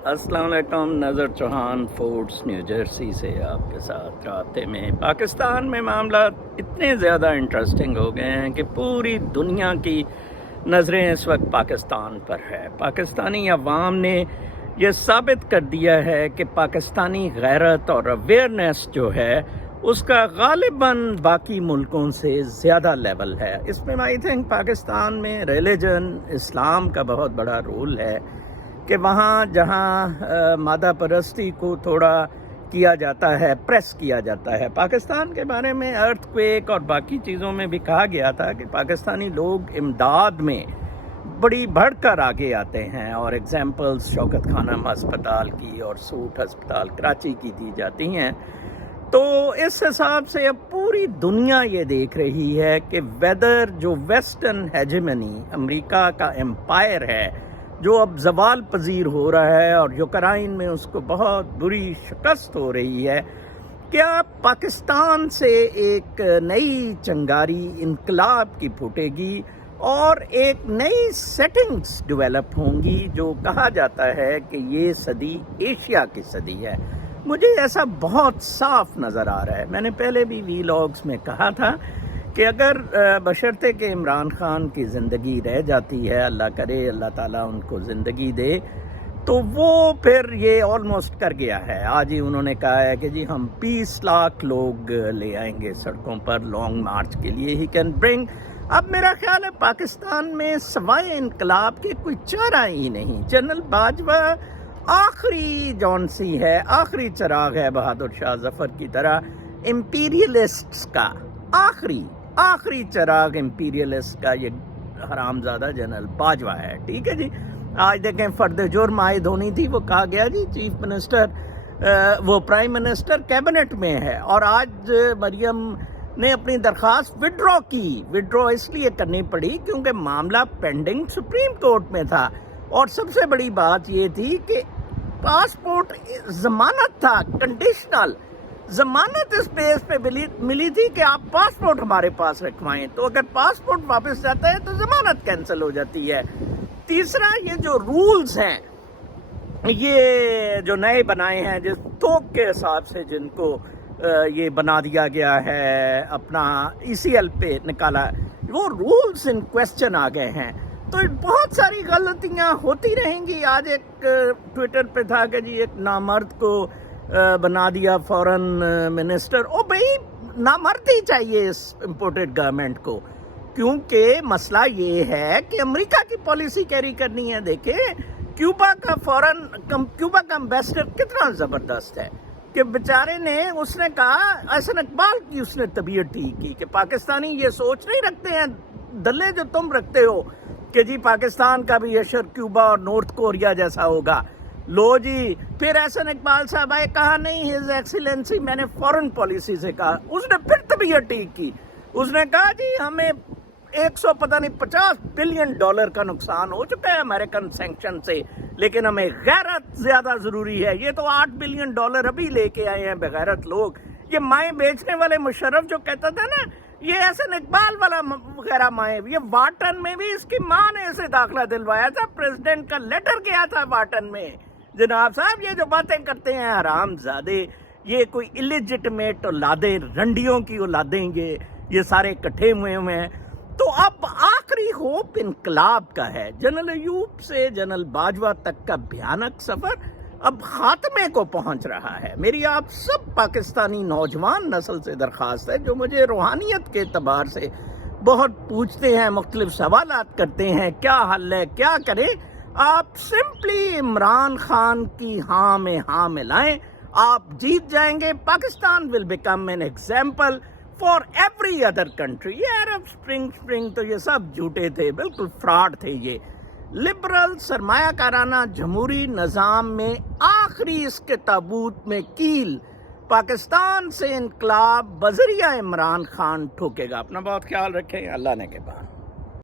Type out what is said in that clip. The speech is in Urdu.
السلام علیکم، نظر چوہان فورٹس نیو جرسی سے آپ کے ساتھ رابطے میں۔ پاکستان میں معاملات اتنے زیادہ انٹرسٹنگ ہو گئے ہیں کہ پوری دنیا کی نظریں اس وقت پاکستان پر ہے۔ پاکستانی عوام نے یہ ثابت کر دیا ہے کہ پاکستانی غیرت اور اویئرنیس جو ہے اس کا غالباً باقی ملکوں سے زیادہ لیول ہے۔ اس میں آئی تھنک پاکستان میں ریلیجن اسلام کا بہت بڑا رول ہے کہ وہاں جہاں مادہ پرستی کو تھوڑا کیا جاتا ہے، پریس کیا جاتا ہے۔ پاکستان کے بارے میں ارتھ کویک اور باقی چیزوں میں بھی کہا گیا تھا کہ پاکستانی لوگ امداد میں بڑی بڑھ کر آگے آتے ہیں، اور ایگزامپلز شوکت خانم ہسپتال کی اور سوٹ ہسپتال کراچی کی دی جاتی ہیں۔ تو اس حساب سے اب پوری دنیا یہ دیکھ رہی ہے کہ ویدر جو ویسٹرن ہیجمنی امریکہ کا امپائر ہے جو اب زوال پذیر ہو رہا ہے اور یوکرائن میں اس کو بہت بری شکست ہو رہی ہے، کیا پاکستان سے ایک نئی چنگاری انقلاب کی پھوٹے گی اور ایک نئی سیٹنگز ڈیولپ ہوں گی جو کہا جاتا ہے کہ یہ صدی ایشیا کی صدی ہے۔ مجھے ایسا بہت صاف نظر آ رہا ہے۔ میں نے پہلے بھی وی لاگز میں کہا تھا کہ اگر بشرطے کہ عمران خان کی زندگی رہ جاتی ہے، اللہ کرے اللہ تعالیٰ ان کو زندگی دے، تو وہ پھر یہ آلموسٹ کر گیا ہے۔ آج ہی انہوں نے کہا ہے کہ جی ہم 20 لاکھ لوگ لے آئیں گے سڑکوں پر لانگ مارچ کے لیے، ہی کین برنگ۔ اب میرا خیال ہے پاکستان میں سوائے انقلاب کے کوئی چارہ ہی نہیں۔ جنرل باجوہ آخری جونسی ہے، آخری چراغ ہے بہادر شاہ ظفر کی طرح امپیریلسٹس کا، آخری چراغ امپیریلسٹ کا یہ حرامزادہ جنرل باجوہ ہے۔ ٹھیک ہے جی، آج دیکھیں فرد جرم عائد ہونی تھی، وہ کہا گیا جی چیف منسٹر وہ پرائم منسٹر کیبنٹ میں ہے، اور آج مریم نے اپنی درخواست وڈرا اس لیے کرنی پڑی کیونکہ معاملہ پینڈنگ سپریم کورٹ میں تھا، اور سب سے بڑی بات یہ تھی کہ پاسپورٹ ضمانت تھا، کنڈیشنل ضمانت اس بیس پہ ملی تھی کہ آپ پاسپورٹ ہمارے پاس رکھوائیں، تو اگر پاسپورٹ واپس جاتا ہے تو ضمانت کینسل ہو جاتی ہے۔ تیسرا، یہ جو رولز ہیں یہ جو نئے بنائے ہیں جس توق کے حساب سے جن کو یہ بنا دیا گیا ہے، اپنا ECL پہ نکالا، وہ رولز ان کویسچن آ گئے ہیں، تو بہت ساری غلطیاں ہوتی رہیں گی۔ آج ایک ٹویٹر پہ تھا کہ جی ایک نامرد کو بنا دیا فورن منسٹر۔ او بھئی نامرد ہی چاہیے اس امپورٹڈ گورنمنٹ کو، کیونکہ مسئلہ یہ ہے کہ امریکہ کی پالیسی کیری کرنی ہے۔ دیکھیں کیوبا کا امبیسڈر کتنا زبردست ہے کہ بیچارے نے اس نے کہا، احسن اقبال کی اس نے طبیعت ٹھیک کی کہ پاکستانی یہ سوچ نہیں رکھتے ہیں دلے جو تم رکھتے ہو کہ جی پاکستان کا بھی اشر کیوبا اور نارتھ کوریا جیسا ہوگا۔ لو جی، پھر احسن اقبال صاحب آئے، کہا نہیں ہز ایکسیلنسی میں نے فورن پالیسی سے کہا، اس نے پھر طبیعت ٹھیک کی، اس نے کہا جی ہمیں 50 بلین ڈالر کا نقصان ہو چکا ہے امریکن سینکشن سے، لیکن ہمیں غیرت زیادہ ضروری ہے۔ یہ تو 8 بلین ڈالر ابھی لے کے آئے ہیں بغیرت لوگ۔ یہ مائیں بیچنے والے مشرف جو کہتا تھا نا، یہ احسن اقبال والا وغیرہ مائیں، یہ واٹن میں بھی اس کی ماں نے اسے داخلہ دلوایا تھا، پریزیڈنٹ کا لیٹر گیا تھا واٹن میں۔ جناب صاحب یہ جو باتیں کرتے ہیں حرام زادے، یہ کوئی الیجٹمیٹ اولادیں، رنڈیوں کی اولادیں، یہ سارے اکٹھے ہوئے ہیں۔ تو اب آخری ہوپ انقلاب کا ہے۔ جنرل ایوب سے جنرل باجوہ تک کا بھیانک سفر اب خاتمے کو پہنچ رہا ہے۔ میری آپ سب پاکستانی نوجوان نسل سے درخواست ہے جو مجھے روحانیت کے اعتبار سے بہت پوچھتے ہیں، مختلف سوالات کرتے ہیں، کیا حل ہے، کیا کریں، آپ سمپلی عمران خان کی ہاں میں ہاں ملائیں، آپ جیت جائیں گے۔ Pakistan will become an example for every other country. یہ عرب اسپرنگ تو یہ سب جھوٹے تھے، بالکل فراڈ تھے۔ یہ لبرل سرمایہ کارانہ جمہوری نظام میں آخری اس کے تابوت میں کیل پاکستان سے انقلاب بذریعہ عمران خان ٹھوکے گا۔ اپنا بہت خیال رکھیں، اللہ نے کے بعد۔